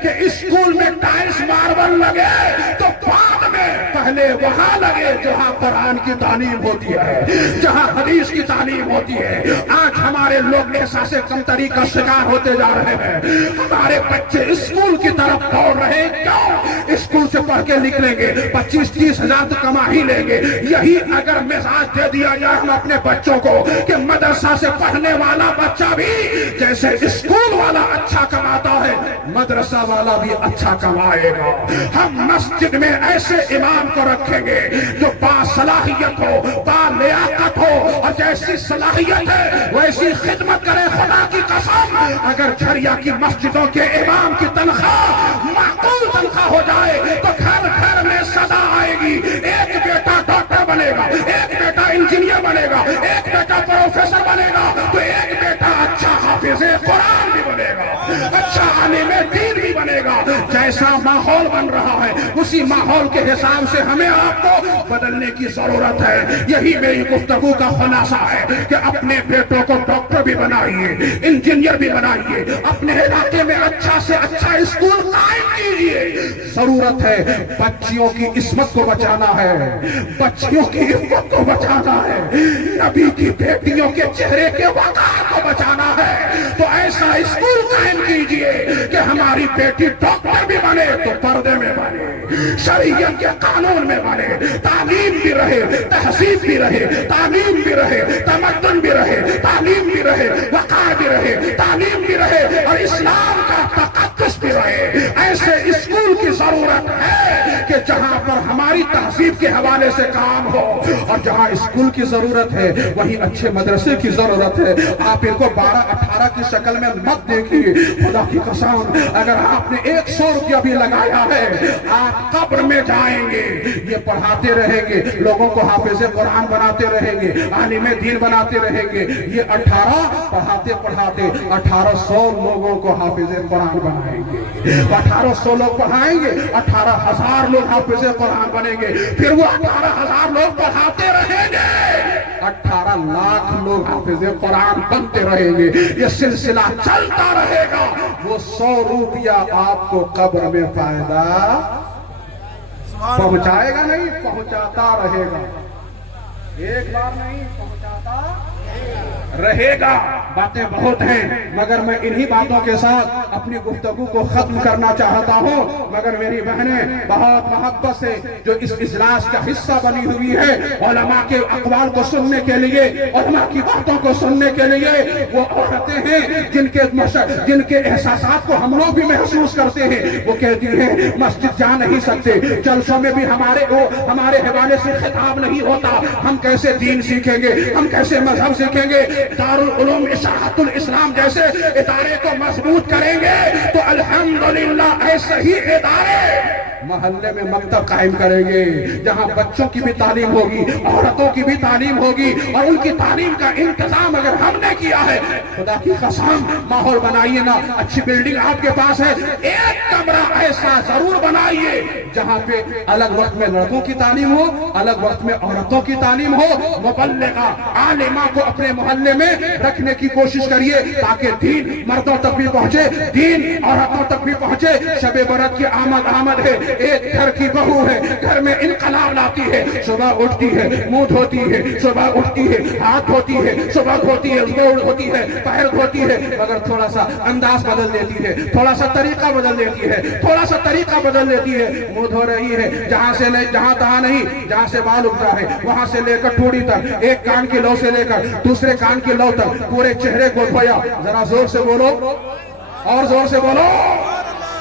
کہ اسکول میں ٹائلز ماربل لگے تو بعد میں پہلے وہاں لگے جہاں قرآن کی تعلیم ہوتی ہے، جہاں حدیث کی تعلیم ہوتی ہے۔ آج ہمارے لوگ احساس کمتری کا شکار ہوتے جا رہے ہیں، ہمارے بچے اسکول کی طرف دوڑ رہے ہیں۔ کیوں؟ اسکول سے پڑھ کے نکلیں گے 25-30 ہزار تو کما ہی لیں گے۔ یہی اگر مزاج دے دیا جائے ہم اپنے بچوں کو کہ مدرسہ سے پڑھنے والا بچہ بھی جیسے اسکول والا اچھا کماتا ہے مدرسہ والا بھی اچھا کمائے گا۔ ہم مسجد میں ایسے امام کو رکھیں گے جو باصلاحیت ہو، بالیاقت ہو، اور جیسی صلاحیت ہے ویسی خدمت کرے۔ خدا کی قسم اگر جھریا کی مسجدوں کے امام کی تنخواہ معقول تنخواہ ہو جائے تو گھر گھر میں صدا آئے گی، ایک بیٹا ڈاکٹر بنے گا، ایک بیٹا انجینئر بنے گا، ایک بیٹا پروفیسر بنے گا، تو ایک بیٹا اچھا حافظ قرآن بھی بنے گا، اچھا عالم دین بھی بنے گا۔ جیسا ماحول بن رہا ہے اسی ماحول کے حساب سے ہمیں آپ کو بدلنے کی ضرورت ہے۔ یہی میری گفتگو کا خلاصہ ہے کہ اپنے بیٹوں کو ڈاکٹر بھی بنائیے، انجینئر بھی بنائیے، اپنے علاقے میں اچھا سے اچھا اسکول قائم کیجیے۔ ضرورت ہے بچیوں کی عصمت کو بچانا ہے، بچیوں کی عفت کو بچانا ہے، نبی کی بیٹیوں کے چہرے کے وقار کو بچانا ہے۔ تو ایسا اسکول قائم کیجیے کہ ہماری بیٹی ڈاکٹر بھی بنے تو پردے میں بنے، شریعت کے قانون میں بنے، تعلیم بھی رہے، تہذیب بھی رہے، تعلیم بھی رہے، تمدن بھی رہے، تعلیم بھی رہے، وقار بھی رہے، تعلیم بھی رہے، اور اسلام کا تقدس بھی رہے۔ ایسے اسکول کی ضرورت ہے کہ جہاں پر ہماری تہذیب کے حوالے سے کام ہو، اور جہاں اسکول کی ضرورت ہے وہیں اچھے مدرسے کی ضرورت ہے۔ آپ ان کو 12-18 کی شکل میں مت دیکھیے، خدا کی قسم اگر آپ نے 100 روپیہ بھی لگایا ہے آپ قبر میں جائیں گے۔ یہ پڑھاتے رہیں گے، لوگوں کو حافظ قرآن بناتے رہیں گے، عالم دین بناتے رہیں گے۔ یہ 18 پڑھاتے پڑھاتے 1800 لوگوں کو حافظ قرآن بنائیں گے۔ 1800 لوگ پڑھائیں گے، 18,000 لوگ حافظ قرآن بنیں گے، پھر وہ 18,000 لوگ پڑھاتے رہیں گے، 18 لاکھ لوگ حافظ قرآن بنتے رہیں گے۔ یہ سلسلہ چلتا رہے گا۔ وہ 100 روپیہ آپ کو قبر میں فائدہ پہنچائے گا نہیں، پہنچاتا رہے گا، ایک بار نہیں پہنچاتا رہے گا۔ باتیں بہت ہیں مگر میں انہی باتوں کے ساتھ اپنی گفتگو کو ختم کرنا چاہتا ہوں، مگر میری بہنیں بہت محبت سے جو اس اجلاس کا حصہ بنی ہوئی ہے، علماء کے اقوال کو سننے کے لیے، علماء کی باتوں کو سننے کے لیے، وہ عورتیں ہیں جن کے احساسات کو ہم لوگ بھی محسوس کرتے ہیں۔ وہ کہتی ہیں مسجد جا نہیں سکتے، جلسوں میں بھی ہمارے حوالے سے خطاب نہیں ہوتا، ہم کیسے دین سیکھیں گے، ہم کیسے مذہب سیکھیں گے، دارالعلوم اشاعت الاسلام جیسے ادارے کو مضبوط کریں گے تو الحمدللہ ایسے ہی ادارے محلے میں مکتب قائم کریں گے جہاں بچوں کی بھی تعلیم ہوگی، عورتوں کی بھی تعلیم ہوگی، اور ان کی تعلیم کا انتظام اگر ہم نے کیا ہے، خدا کی قسم ماحول بنائیے نا۔ اچھی بلڈنگ آپ کے پاس ہے، ایک کمرہ ایسا ضرور بنائیے جہاں پہ الگ وقت میں لڑکوں کی تعلیم ہو، الگ وقت میں عورتوں کی تعلیم ہو، مبلغہ عالمہ کو اپنے محلے درجے میں رکھنے کی کوشش کریے تاکہ دین مردوں تک بھی پہنچے, دین عورتوں تک بھی پہنچے. شب برات کی آمد ہے, ایک گھر کی بہو ہے, گھر میں انقلاب لاتی ہے. صبح اٹھتی ہے, منہ دھوتی ہے, صبح اٹھتی ہے, ہاتھ دھوتی ہے, صبح دھوتی ہے, گوڑ دھوتی ہے, پیر دھوتی ہے, مگر تھوڑا سا انداز بدل دیتی ہے, تھوڑا سا طریقہ بدل دیتی ہے, تھوڑا سا طریقہ بدل دیتی ہے. منہ دھو رہی ہے, جہاں سے نہیں, جہاں تہاں نہیں, جہاں سے بال اگتا ہے وہاں سے لے کر ٹوڑی تک, ایک کان کی لو سے لے کر دوسرے کان کی لو تک پورے چہرے کو دھویا. ذرا زور سے بولو, اور زور سے بولو.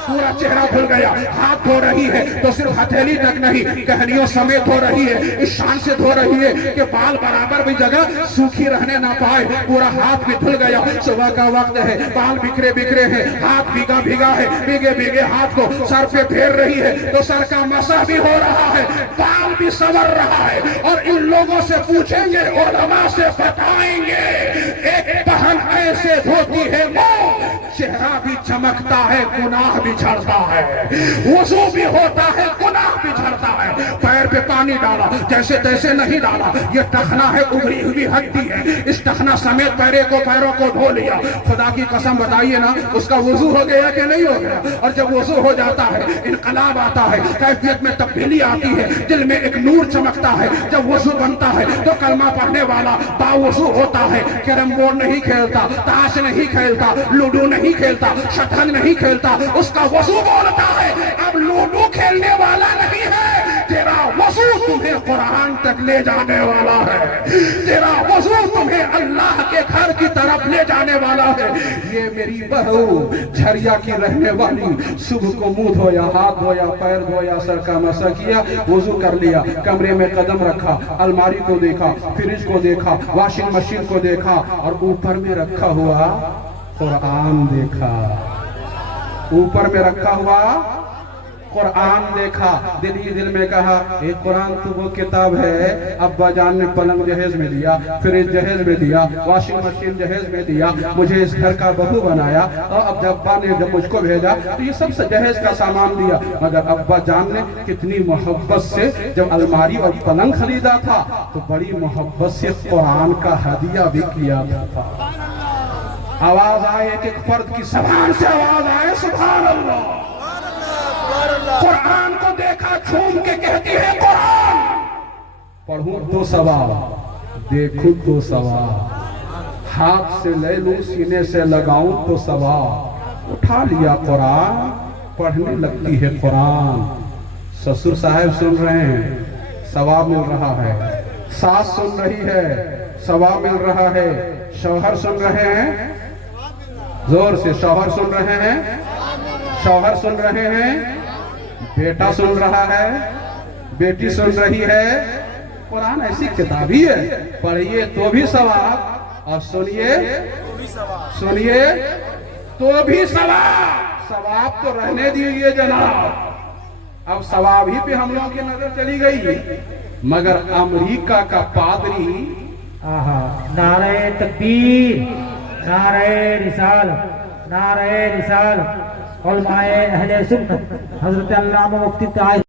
پورا چہرہ دھل گیا. ہاتھ دھو رہی ہے تو صرف ہتھیلی تک نہیں, کہنیوں سمیت دھو رہی ہے. اس شان سے دھو رہی ہے کہ بال برابر بھی جگہ سوکھی رہنے نہ پائے. پورا ہاتھ بھی دھل گیا. صبح کا وقت ہے, بال بکھرے بکھرے ہیں, ہاتھ بھیگا بھیگا ہے, بھیگے بھیگے ہاتھ کو سر پہ پھیر رہی ہے تو سر کا مسح بھی ہو رہا ہے, بال بھی سنور رہا ہے. اور ان لوگوں سے پوچھیں گے, علماء سے بتائیں گے, ایک بہن ایسے دھوتی ہے منہ, چہرہ بھی چمکتا ہے, گناہ بھی جھڑتا ہے, وضو بھی ہوتا ہے, گناہ بھی جھڑتا ہے. پیر پہ پانی ڈالا, جیسے تیسے نہیں ڈالا. یہ ٹخنا ہے, ابری ہوئی ہڈی ہے, اس ٹخنا سمیت پیروں کو دھو لیا. خدا کی قسم بتائیے نا, اس کا وضو ہو گیا کہ نہیں ہو گیا؟ اور جب وضو ہو جاتا ہے, انقلاب آتا ہے, کیفیت میں تبدیلی آتی ہے, دل میں ایک نور چمکتا ہے. جب وضو بنتا ہے تو کلمہ پڑھنے والا باوضو ہوتا ہے. کیرم بورڈ نہیں کھیلتا, تاش نہیں کھیلتا, لوڈو نہیں کھیلتا, شطرنج نہیں کھیلتا, اس کا وضو بولتا ہے. اب لوڈو کھیلنے والا نہیں ہے, تیرا وضو تمہیں قرآن تک لے جانے والا ہے, تیرا وضو تمہیں اللہ کے گھر کی طرف لے جانے والا ہے. یہ میری بہو جھریا کی رہنے والی صبح کو منہ دھویا, ہاتھ دھویا, پیر دھویا, سر کا مسح کیا, وضو کر لیا, کمرے میں قدم رکھا, الماری کو دیکھا, فریج کو دیکھا, واشنگ مشین کو دیکھا, اور اوپر میں رکھا ہوا قرآن دیکھا. اوپر میں رکھا ہوا قرآن دیکھا. دل ہی دل میں کہا, یہ قرآن تو وہ کتاب ہے, ابا جان نے پلنگ جہیز میں دیا, فریج جہیز میں دیا, واشنگ مشین جہیز میں دیا, مجھے اس گھر کا بہو بنایا, اور اب ابا نے جب مجھ کو بھیجا تو یہ سب سے جہیز کا سامان دیا. مگر ابا جان نے کتنی محبت سے جب الماری اور پلنگ خریدا تھا تو بڑی محبت سے قرآن کا ہدیہ بھی کیا تھا. آواز آئے, ایک ایک فرد کی زبان سے آواز آئے, سبحان اللہ. قرآن کو دیکھا, جھوم کے کہتی ہے قرآن. پڑھوں تو ثواب, دیکھوں تو ثواب, ہاتھ سے لے لوں, سینے سے لگاؤں تو ثواب. اٹھا لیا قرآن, پڑھنے لگتی ہے قرآن. سسر صاحب سن رہے ہیں, ثواب مل رہا ہے. ساس سن رہی ہے, ثواب مل رہا ہے. شوہر سن رہے ہیں, زور سے شوہر سن رہے ہیں, شوہر سن رہے ہیں, بیٹا سن رہا ہے, بیٹی سن رہی ہے. قرآن ایسی کتابی ہے, پڑھیے تو بھی ثواب, اور سنیے تو بھی ثواب. ثواب تو رہنے دیجیے جناب, اب ثواب ہی پہ ہم لوگوں کی نظر چلی گئی. مگر امریکہ کا پادری, نعرہ تکبیر, نعرہ رسالت, نعرہ رسالت. علماء اہل سنت حضرت علامہ مفتی طاہر